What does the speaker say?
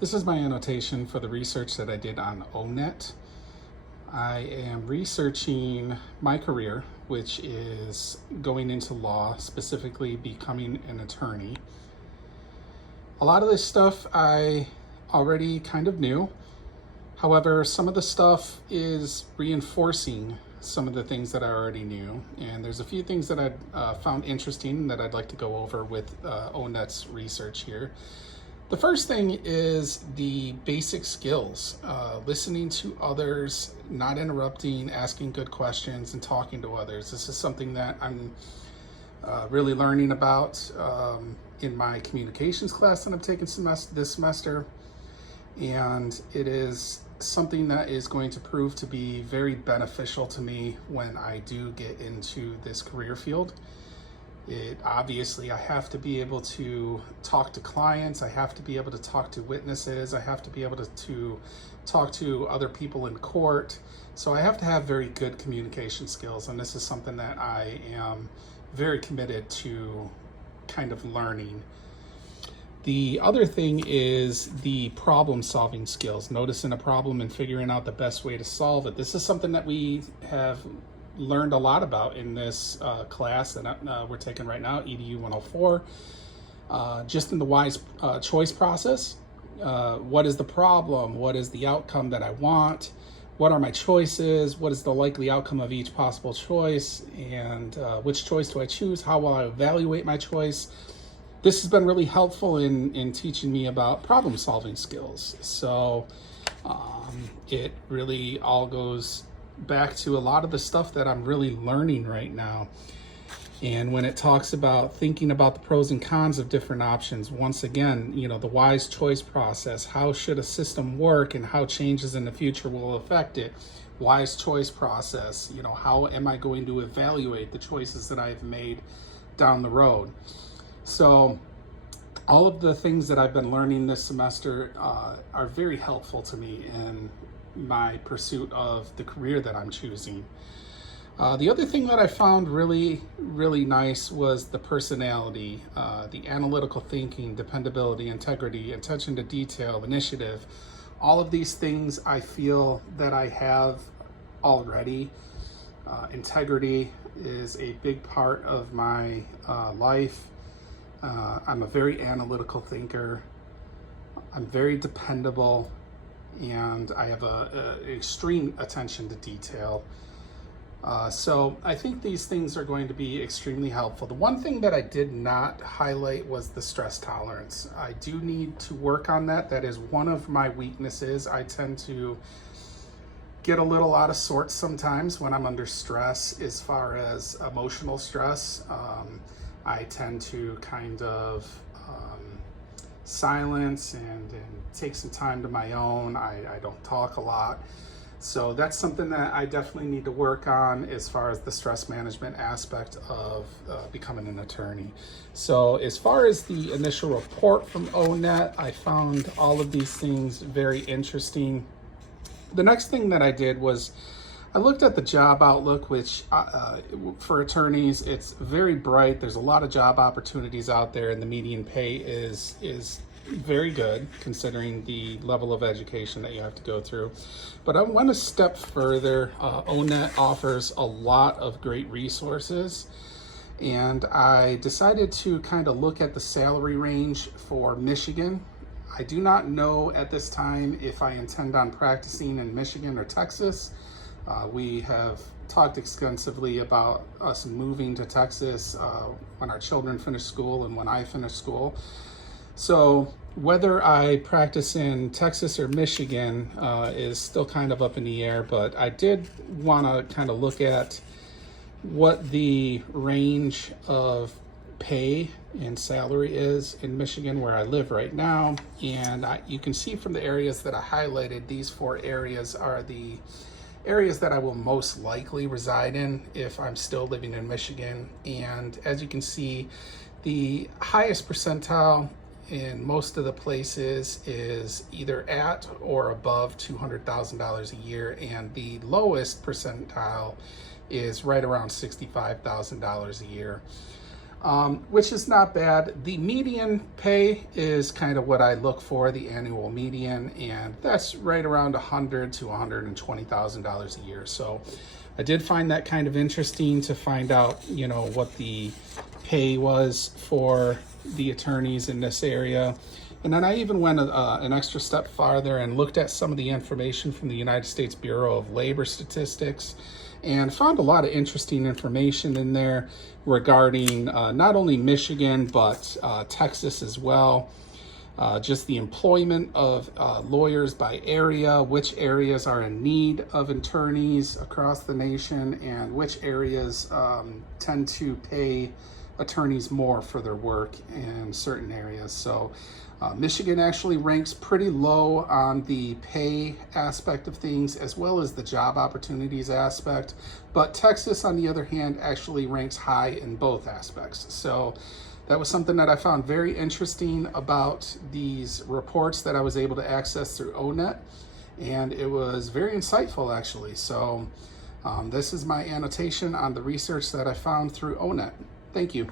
This is my annotation for the research that I did on ONET. I am researching my career, which is going into law, specifically becoming an attorney. A lot of this stuff I already kind of knew. However, some of the stuff is reinforcing some of the things that I already knew. And there's a few things that I found interesting that I'd like to go over with ONET's research here. The first thing is the basic skills, listening to others, not interrupting, asking good questions, and talking to others. This is something that I'm really learning about in my communications class that I'm taking this semester. And it is something that is going to prove to be very beneficial to me when I do get into this career field. Obviously, I have to be able to talk to clients, I have to be able to talk to witnesses, I have to be able to talk to other people in court. So I have to have very good communication skills, and this is something that I am very committed to kind of learning. The other thing is the problem solving skills, noticing a problem and figuring out the best way to solve it. This is something that we have learned a lot about in this class that we're taking right now, EDU 104, just in the wise choice process. What is the problem? What is the outcome that I want? What are my choices? What is the likely outcome of each possible choice? And which choice do I choose? How will I evaluate my choice? This has been really helpful in teaching me about problem solving skills. So it really all goes back to a lot of the stuff that I'm really learning right now. And when it talks about thinking about the pros and cons of different options, once again, the wise choice process, how should a system work and how changes in the future will affect it? Wise choice process, how am I going to evaluate the choices that I've made down the road? So all of the things that I've been learning this semester are very helpful to me in my pursuit of the career that I'm choosing. The other thing that I found really, really nice was the personality, the analytical thinking, dependability, integrity, attention to detail, initiative. All of these things I feel that I have already. Integrity is a big part of my life. I'm a very analytical thinker. I'm very dependable, and I have a extreme attention to detail. So I think these things are going to be extremely helpful. The one thing that I did not highlight was the stress tolerance. I do need to work on that. That is one of my weaknesses. I tend to get a little out of sorts sometimes when I'm under stress, as far as emotional stress. I tend to kind of silence and take some time to my own. I don't talk a lot. So that's something that I definitely need to work on as far as the stress management aspect of becoming an attorney. So as far as the initial report from ONET, I found all of these things very interesting. The next thing that I did was I looked at the job outlook, which for attorneys, it's very bright. There's a lot of job opportunities out there, and the median pay is very good considering the level of education that you have to go through. But I went a step further. ONET offers a lot of great resources, and I decided to kind of look at the salary range for Michigan. I do not know at this time if I intend on practicing in Michigan or Texas. We have talked extensively about us moving to Texas when our children finish school and when I finish school. So whether I practice in Texas or Michigan is still kind of up in the air, but I did want to kind of look at what the range of pay and salary is in Michigan, where I live right now. And you can see from the areas that I highlighted, these 4 areas are the areas that I will most likely reside in if I'm still living in Michigan. And as you can see, the highest percentile in most of the places is either at or above $200,000 a year, and the lowest percentile is right around $65,000 a year. which is not bad. The median pay is kind of what I look for, the annual median, and that's right around $100,000 to $120,000 a year. So I did find that kind of interesting to find out, you know, what the pay was for the attorneys in this area. And then I even went an extra step farther and looked at some of the information from the United States Bureau of Labor Statistics and found a lot of interesting information in there regarding not only Michigan, but Texas as well. Just the employment of lawyers by area, which areas are in need of attorneys across the nation, and which areas tend to pay attorneys more for their work in certain areas. So Michigan actually ranks pretty low on the pay aspect of things as well as the job opportunities aspect, but Texas on the other hand actually ranks high in both aspects. So that was something that I found very interesting about these reports that I was able to access through ONET, and it was very insightful actually. So this is my annotation on the research that I found through ONET. Thank you.